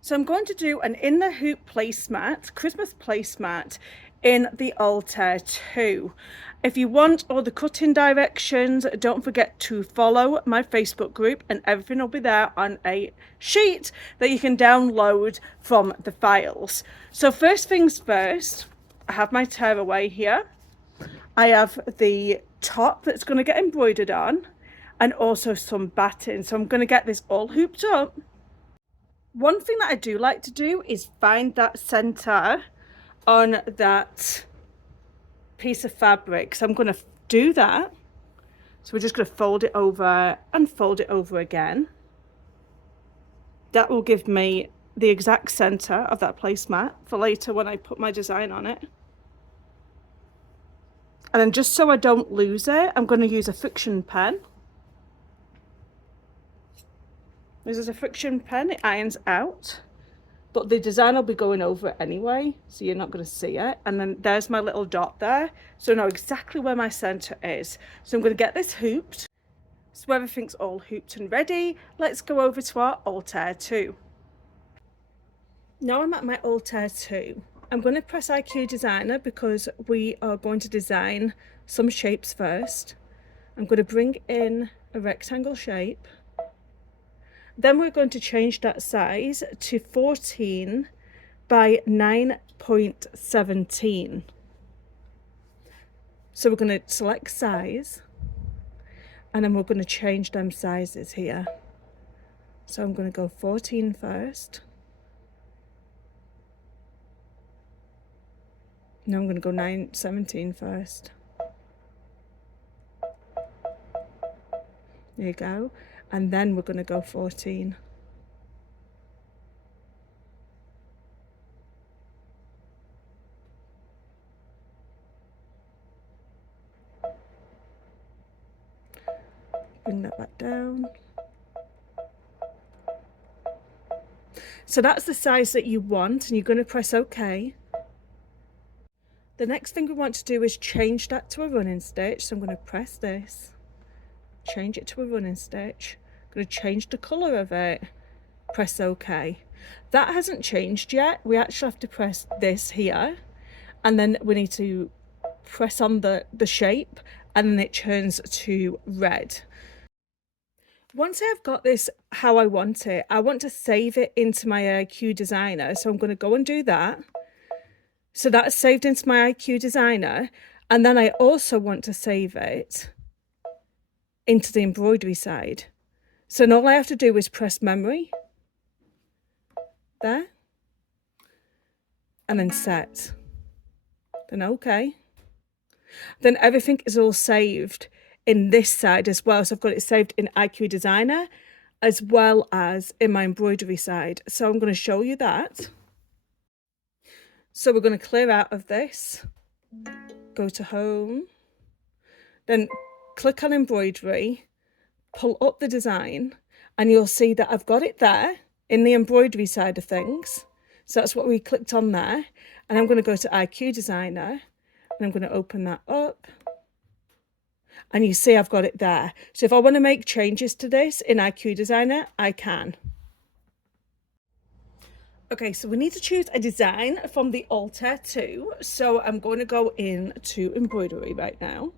So I'm going to do an In-the-Hoop placemat, Christmas placemat in the Altair 2. If you want all the cutting directions, don't forget to follow my Facebook group and everything will be there on a sheet that you can download from the files. So first things first, I have my tearaway here. I have the top that's going to get embroidered on and also some batting. So I'm going to get this all hooped up. One thing that I do like to do is find that center on that piece of fabric. So I'm going to do that. So we're just going to fold it over and fold it over again. That will give me the exact center of that placemat for later when I put my design on it. And then just so I don't lose it, I'm going to use a friction pen. This is a friction pen, it irons out, but the design will be going over it anyway, so you're not going to see it. And then there's my little dot there, so I know exactly where my center is. So I'm going to get this hooped. So everything's all hooped and ready, let's go over to our Altair 2. Now I'm at my Altair 2. I'm going to press IQ Designer because we are going to design some shapes first. I'm going to bring in a rectangle shape. Then we're going to change that size to 14 by 9.17. So we're going to select size and then we're going to change them sizes here. So I'm going to go 14 first. Now I'm going to go 9.17 first. There you go. And then we're going to go 14. Bring that back down. So that's the size that you want, and you're going to press OK. The next thing we want to do is change that to a running stitch. So I'm going to press this, change it to a running stitch. I'm going to change the colour of it, press OK. That hasn't changed yet. We actually have to press this here, and then we need to press on the shape, and then it turns to red. Once I've got this how I want it, I want to save it into my IQ Designer. So I'm going to go and do that. So that's saved into my IQ Designer, and then I also want to save it into the embroidery side. So all I have to do is press memory, there, and then set, then OK. Then everything is all saved in this side as well. So I've got it saved in IQ Designer as well as in my embroidery side. So I'm going to show you that. So we're going to clear out of this, go to home, then click on embroidery, pull up the design, and you'll see that I've got it there in the embroidery side of things. So that's what we clicked on there. And I'm going to go to IQ Designer and I'm going to open that up. And you see I've got it there. So if I want to make changes to this in IQ Designer, I can. Okay, so we need to choose a design from the Altair 2. So I'm going to go into embroidery right now.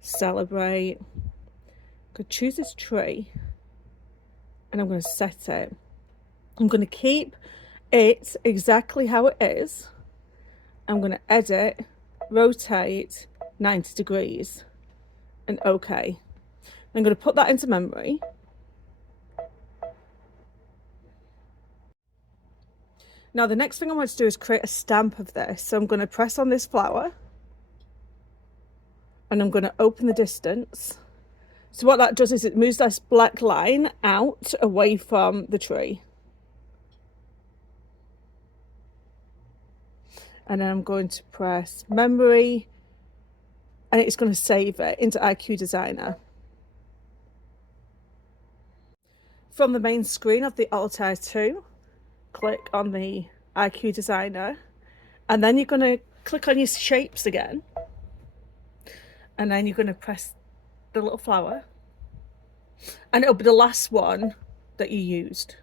Celebrate. I'm going to choose this tree. And I'm going to set it. I'm going to keep it exactly how it is. I'm going to edit, rotate 90 degrees. And OK. I'm going to put that into memory. Now the next thing I want to do is create a stamp of this. So I'm going to press on this flower and I'm going to open the distance. So what that does is it moves this black line out away from the tree. And then I'm going to press memory and it's going to save it into IQ Designer. From the main screen of the Altair 2, click on the IQ Designer, and then you're going to click on your shapes again, and then you're going to press the little flower, and it'll be the last one that you used.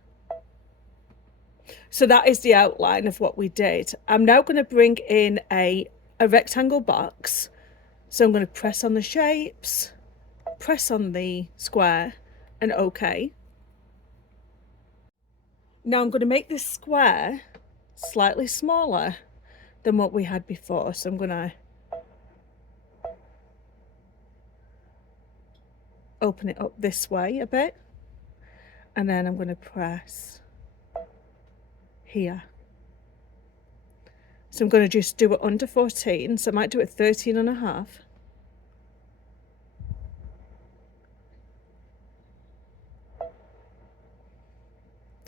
So that is the outline of what we did. I'm now going to bring in a rectangle box. So I'm going to press on the shapes, press on the square, and OK. Now I'm going to make this square slightly smaller than what we had before. So I'm going to open it up this way a bit, and then I'm going to press here. So I'm going to just do it under 14, so I might do it 13 and a half.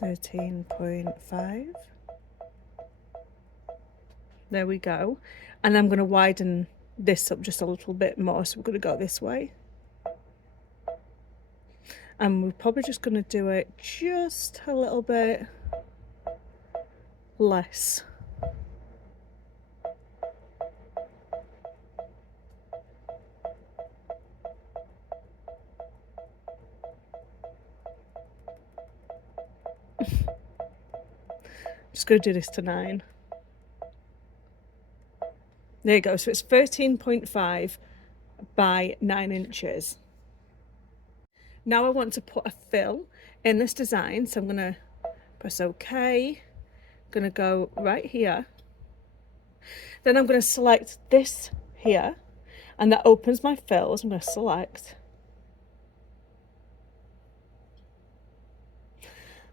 $13.5. There we go. And I'm going to widen this up just a little bit more, so we're going to go this way. And we're probably just going to do it just a little bit less. Just going to do this to 9. There you go. So it's 13.5 by 9 inches. Now I want to put a fill in this design, so I'm going to press OK. I'm going to go right here. Then I'm going to select this here, and that opens my fills. I'm going to select.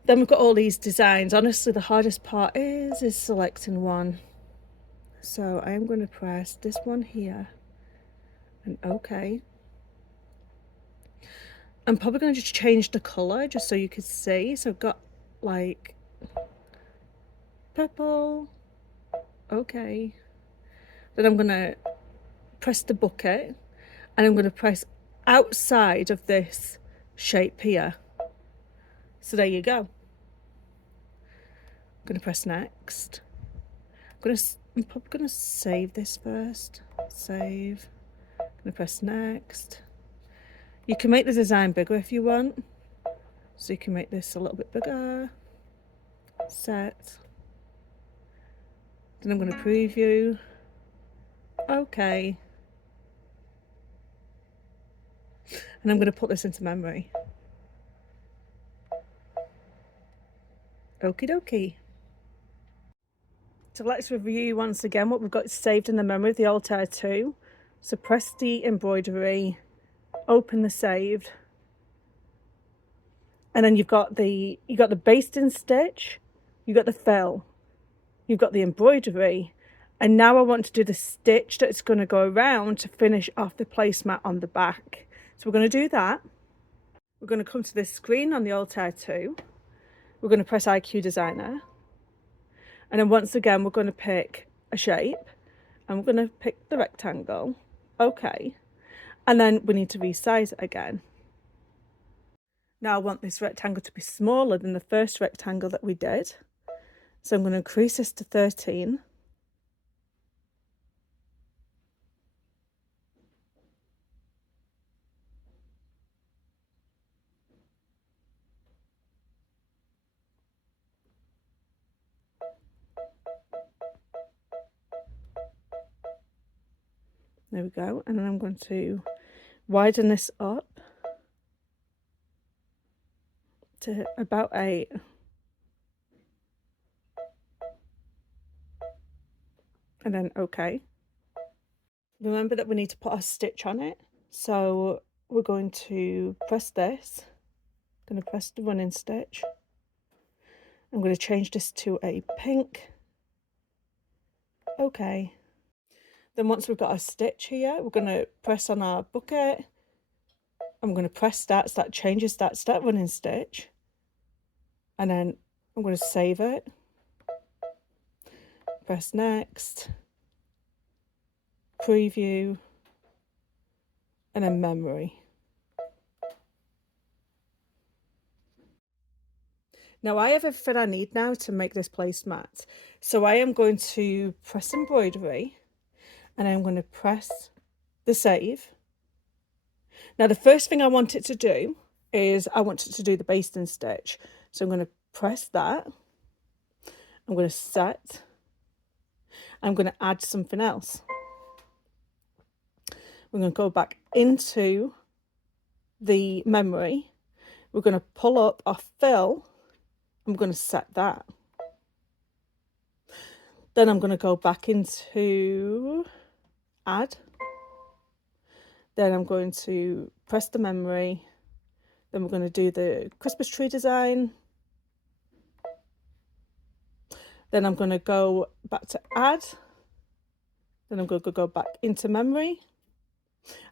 Then we've got all these designs. Honestly, the hardest part is selecting one. So I am going to press this one here and OK. I'm probably going to just change the colour just so you can see. So I've got like purple. OK. Then I'm going to press the bucket, and I'm going to press outside of this shape here. So there you go. I'm going to press next. I'm probably going to save this first. Save. I'm going to press next. You can make the design bigger if you want. So you can make this a little bit bigger. Set. Then I'm going to preview. OK. And I'm going to put this into memory. Okie dokie. So let's review once again what we've got saved in the memory of the Altair 2. So press the embroidery, open the saved, and then you've got the basting stitch, you've got the fill, you've got the embroidery, and now I want to do the stitch that's going to go around to finish off the placemat on the back. So we're going to do that. We're going to come to this screen on the Altair 2. We're going to press IQ Designer. And then once again, we're going to pick a shape, and we're going to pick the rectangle. OK. And then we need to resize it again. Now I want this rectangle to be smaller than the first rectangle that we did. So I'm going to increase this to 13. There we go. And then I'm going to widen this up to about 8. And then OK. Remember that we need to put our stitch on it. So we're going to press this. I'm going to press the running stitch. I'm going to change this to a pink. OK. Then once we've got our stitch here, we're going to press on our bucket. I'm going to press that, so that changes that running stitch. And then I'm going to save it. Press next. Preview. And then memory. Now I have everything I need now to make this placemat. So I am going to press embroidery. And I'm going to press the save. Now the first thing I want it to do is I want it to do the basting stitch. So I'm going to press that. I'm going to set. I'm going to add something else. We're going to go back into the memory. We're going to pull up our fill. I'm going to set that. Then I'm going to go back into add. Then I'm going to press the memory. Then we're going to do the Christmas tree design. Then I'm going to go back to add. Then I'm going to go back into memory.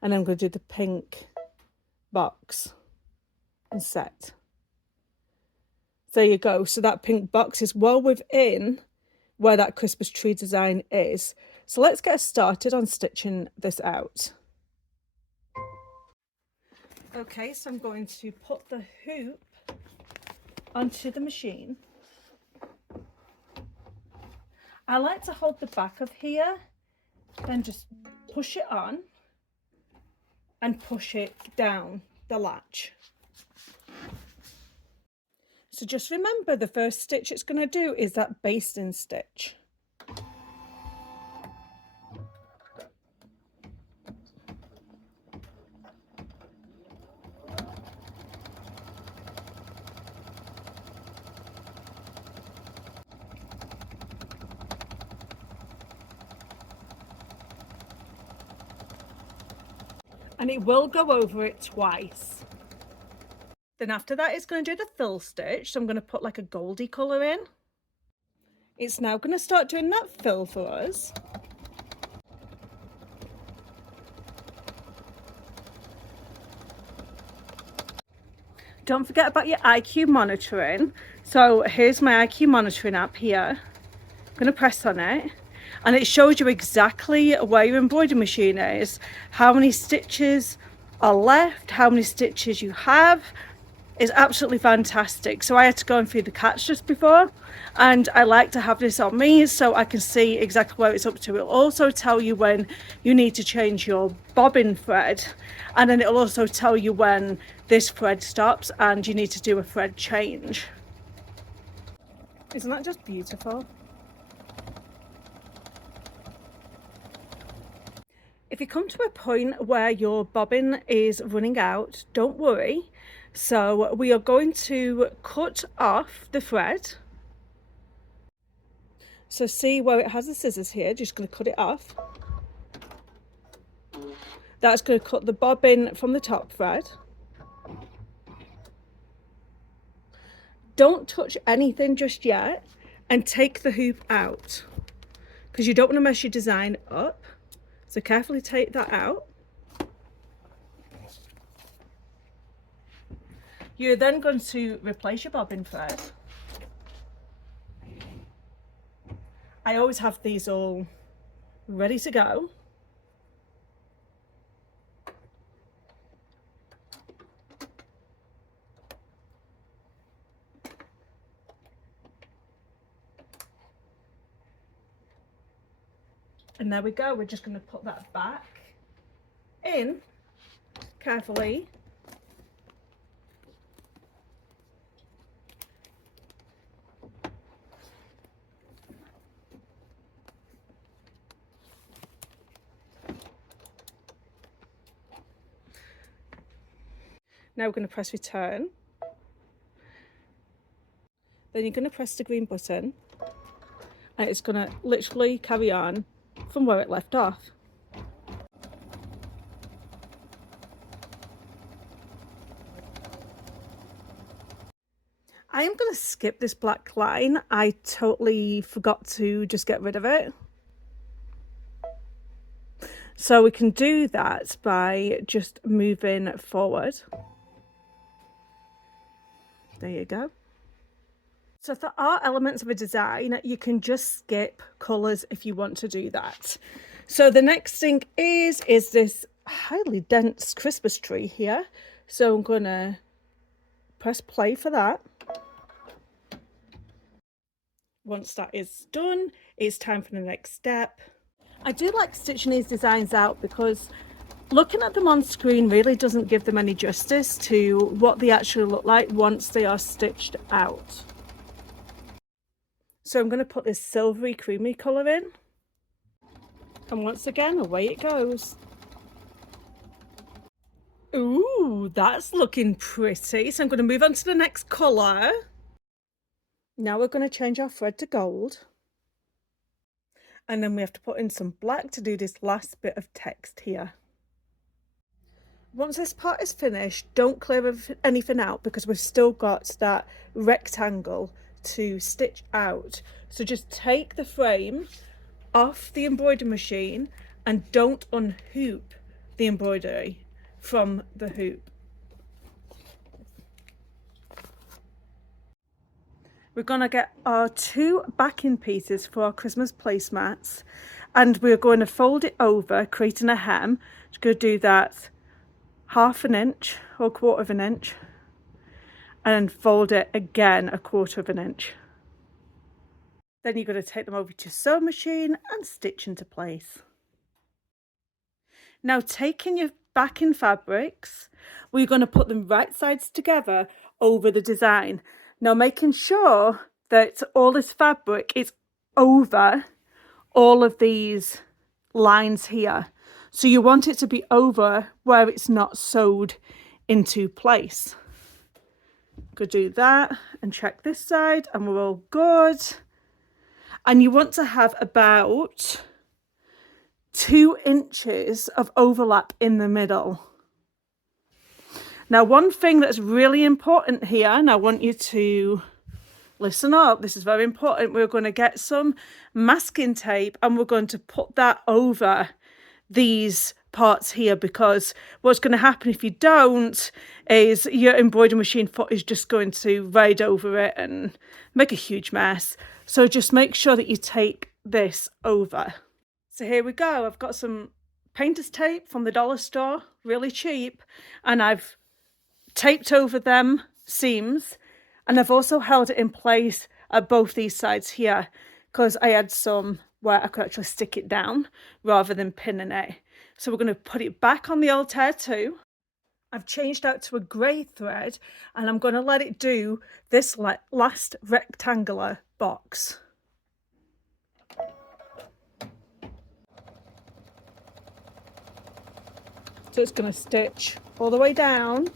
And I'm going to do the pink box and set. There you go. So that pink box is well within where that Christmas tree design is. So let's get started on stitching this out. Okay, so I'm going to put the hoop onto the machine. I like to hold the back of here, then just push it on and push it down the latch. So just remember, the first stitch it's going to do is that basting stitch. And it will go over it twice. Then after that it's going to do the fill stitch, so I'm going to put like a goldy colour in. It's now going to start doing that fill for us. Don't forget about your IQ monitoring. So here's my IQ monitoring app here. I'm going to press on it. And it shows you exactly where your embroidery machine is, how many stitches are left, how many stitches you have. It's absolutely fantastic. So I had to go and feed the cats just before, and I like to have this on me so I can see exactly where it's up to. It'll also tell you when you need to change your bobbin thread, and then it'll also tell you when this thread stops and you need to do a thread change. Isn't that just beautiful? If you come to a point where your bobbin is running out, don't worry. So we are going to cut off the thread. So see where it has the scissors here, just going to cut it off. That's going to cut the bobbin from the top thread. Don't touch anything just yet, and take the hoop out, because you don't want to mess your design up. So carefully take that out. You're then going to replace your bobbin thread. I always have these all ready to go. And there we go. We're just going to put that back in carefully. Now we're going to press return. Then you're going to press the green button, and it's going to literally carry on from where it left off. I am going to skip this black line. I totally forgot to just get rid of it. So we can do that by just moving forward. There you go. So if there are elements of a design, you can just skip colours if you want to do that. So the next thing is this highly dense Christmas tree here. So I'm going to press play for that. Once that is done, it's time for the next step. I do like stitching these designs out because looking at them on screen really doesn't give them any justice to what they actually look like once they are stitched out. So I'm going to put this silvery creamy colour in. And once again, away it goes. Ooh, that's looking pretty. So I'm going to move on to the next colour. Now we're going to change our thread to gold. And then we have to put in some black to do this last bit of text here. Once this part is finished, don't clear anything out because we've still got that rectangle to stitch out. So just take the frame off the embroidery machine and don't unhoop the embroidery from the hoop. We're going to get our 2 backing pieces for our Christmas placemats, and we're going to fold it over, creating a hem. Just going to do that 1/2 inch or 1/4 inch, and fold it again 1/4 inch. Then you're going to take them over to your sewing machine and stitch into place. Now, taking your backing fabrics, we're going to put them right sides together over the design. Now, making sure that all this fabric is over all of these lines here. So you want it to be over where it's not sewed into place. Go do that and check this side and we're all good. And you want to have about 2 inches of overlap in the middle. Now, one thing that's really important here, and I want you to listen up, this is very important. We're going to get some masking tape and we're going to put that over these parts here, because what's going to happen if you don't is your embroidery machine foot is just going to ride over it and make a huge mess. So just make sure that you take this over. So here we go. I've got some painter's tape from the dollar store, really cheap, and I've taped over them seams, and I've also held it in place at both these sides here because I had some where I could actually stick it down rather than pinning it. So we're going to put it back on the Altair 2. I've changed out to a grey thread and I'm going to let it do this last rectangular box. So it's going to stitch all the way down.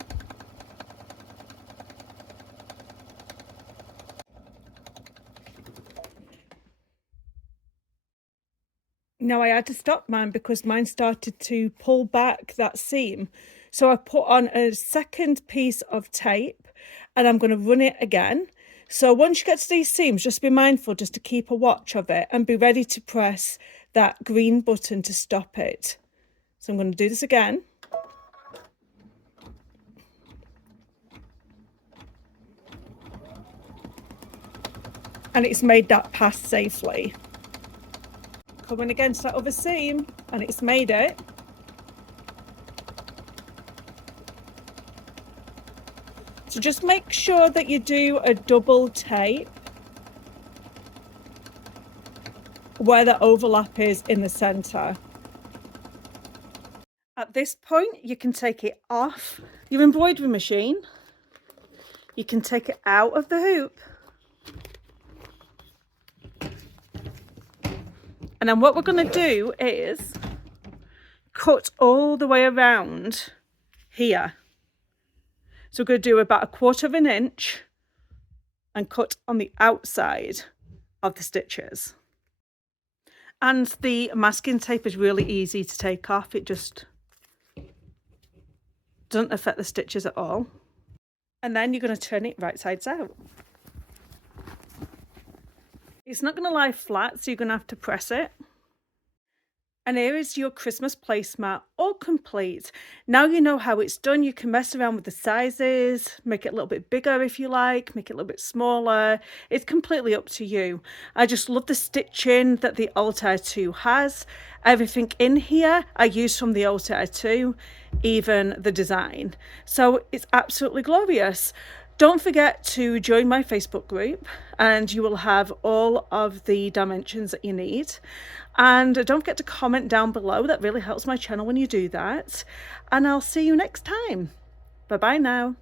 Now I had to stop mine because mine started to pull back that seam. So I put on a second piece of tape and I'm going to run it again. So once you get to these seams, just be mindful just to keep a watch of it and be ready to press that green button to stop it. So I'm going to do this again. And it's made that pass safely. Coming against that other seam and it's made it. So just make sure that you do a double tape where the overlap is in the center. At this point, you can take it off your embroidery machine. You can take it out of the hoop. And then what we're going to do is cut all the way around here. So we're going to do about 1/4 inch and cut on the outside of the stitches. And the masking tape is really easy to take off. It just doesn't affect the stitches at all. And then you're going to turn it right sides out. It's not going to lie flat, so you're going to have to press it. And here is your Christmas placemat, all complete. Now you know how it's done. You can mess around with the sizes, make it a little bit bigger if you like, make it a little bit smaller. It's completely up to you. I just love the stitching that the Altair 2 has. Everything in here I used from the Altair 2, even the design. So it's absolutely glorious. Don't forget to join my Facebook group and you will have all of the dimensions that you need. And don't forget to comment down below. That really helps my channel when you do that. And I'll see you next time. Bye bye now.